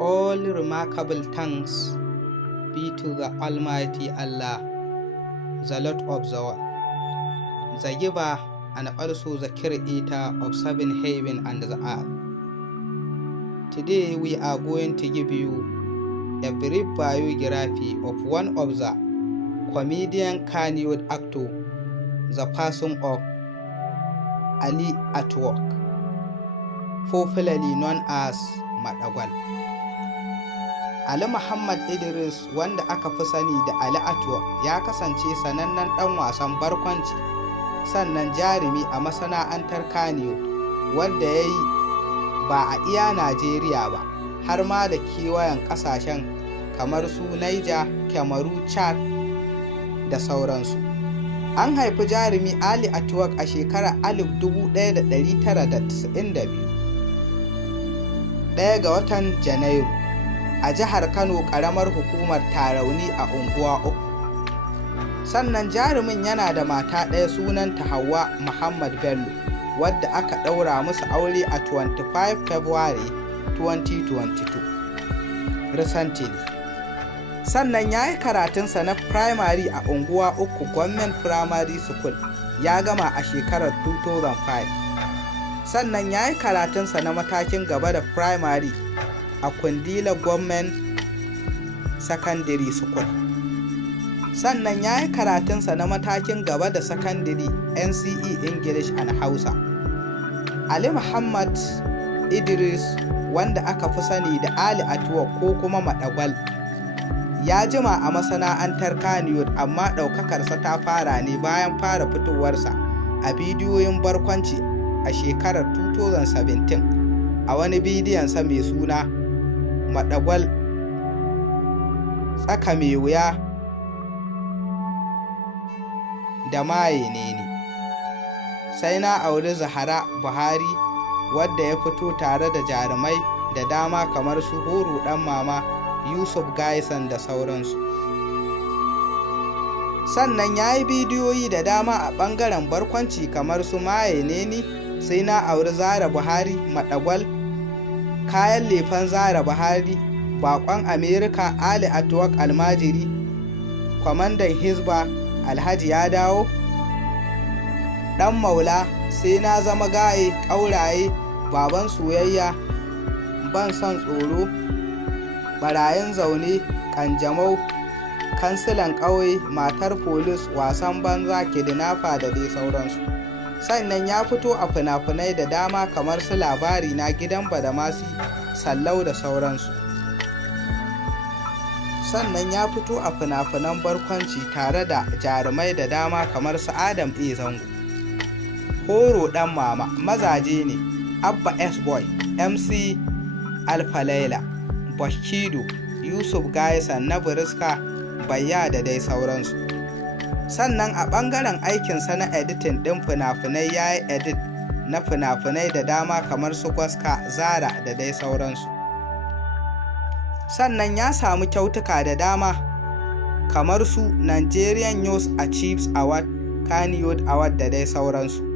All remarkable thanks be to the Almighty Allah, the Lord of the world, the giver and also the creator of seven heaven and the earth. Today we are going to give you a brief biography of one of the comedian Kannywood actor, the person of Ali Atwork, popularly known as Madagwal. Ali Muhammad Idris, wanda aka fi sani da Ali Atwork, ya kasance sanannen ɗan wasan barkwanci sannan jarumi a masana'antar Kannywood, wanda ya yi ba a iya Najeriya ba har ma da kewayen ƙasashen kamar su Niger, Kamaru, Chad da sauransu. An haifi jarumi Ali Atwork a shekarar 1992, 1 ga watan Janairu, a jihar Kano, ƙaramar hukumar Tarauni a unguwa 3. Sannan jarumin yana da mata ɗaya sunanta Hauwa Muhammad Bello, wadda aka ɗaura musu aure a 25 February 2022 recently. Sannan ya yi karatunsa na primary a unguwa 3 Government Primary School, ya gama a shekarar 2005. Sannan ya yi karatunsa na matakin gaba da primary a Kundila Government Secondary School. Sannan ya yi karatunsa na matakin gaba da secondary NCE English and Hausa. Ali Muhammad Idris, wanda aka fi sani da Ali Atwork ko kuma Madagwal, ya jima a masana'antar Kannywood, amma ɗaukakarsa ta fara ne bayan fara fitowarsa a bidiyoyin barkwanci a shekarar 2017 a wani bidiyonsa mai suna Madagwal Tsaka Mai Wuya da Maye Ne Ni. Sai Na Auri Zahara Buhari, wadda ya fito tare da jarumai da dama kamar su Horo Dan Mama, Yusuf Gaisan da sauransu. Sannan ya yi bidiyoyi da dama a ɓangaren barkwanci kamar su Maye Ne Ni, Sai Na Auri Zara Buhari, Madagwal, Kayan Lefen Zara Buhari, Baƙon Amerika, Ali Atwork Almajiri, Kwamandan Hisba, Alhaji Ya Dawo, Ɗan Maula, Sai Na Zama Gaye, Ƙauraye, Baban Soyayya, Ban Son Tsoro, Barayin Zaune, Ƙanjamau, Kansilan Ƙauye, Matar Folis, Wasan Banza, Kidnapper da dai sauransu. Sannan ya fito a fina-finai da dama kamar su Labari Na, Gidan Badamasi, Sallau da sauransu. Sannan ya fito a fina-finan barkwanci tare da jarumai da dama kamar su Adam A. Zango, Horo Dan Mama, Mazaje Ne, Abba S-Boy, MC Alfa Laila, Bashido, Yusuf Gaisan, na Buriska, Bayya da dai sauransu. Sannan a ɓangaren aikinsa na editing ɗin fina-finai ya yi edit na fina-finai da dama kamar su Gwaska, Zara da dai sauransu. Sannan ya samu kyautuka da dama kamar su Nigerian Youth Achieves Award, Kannywood Award da dai sauransu.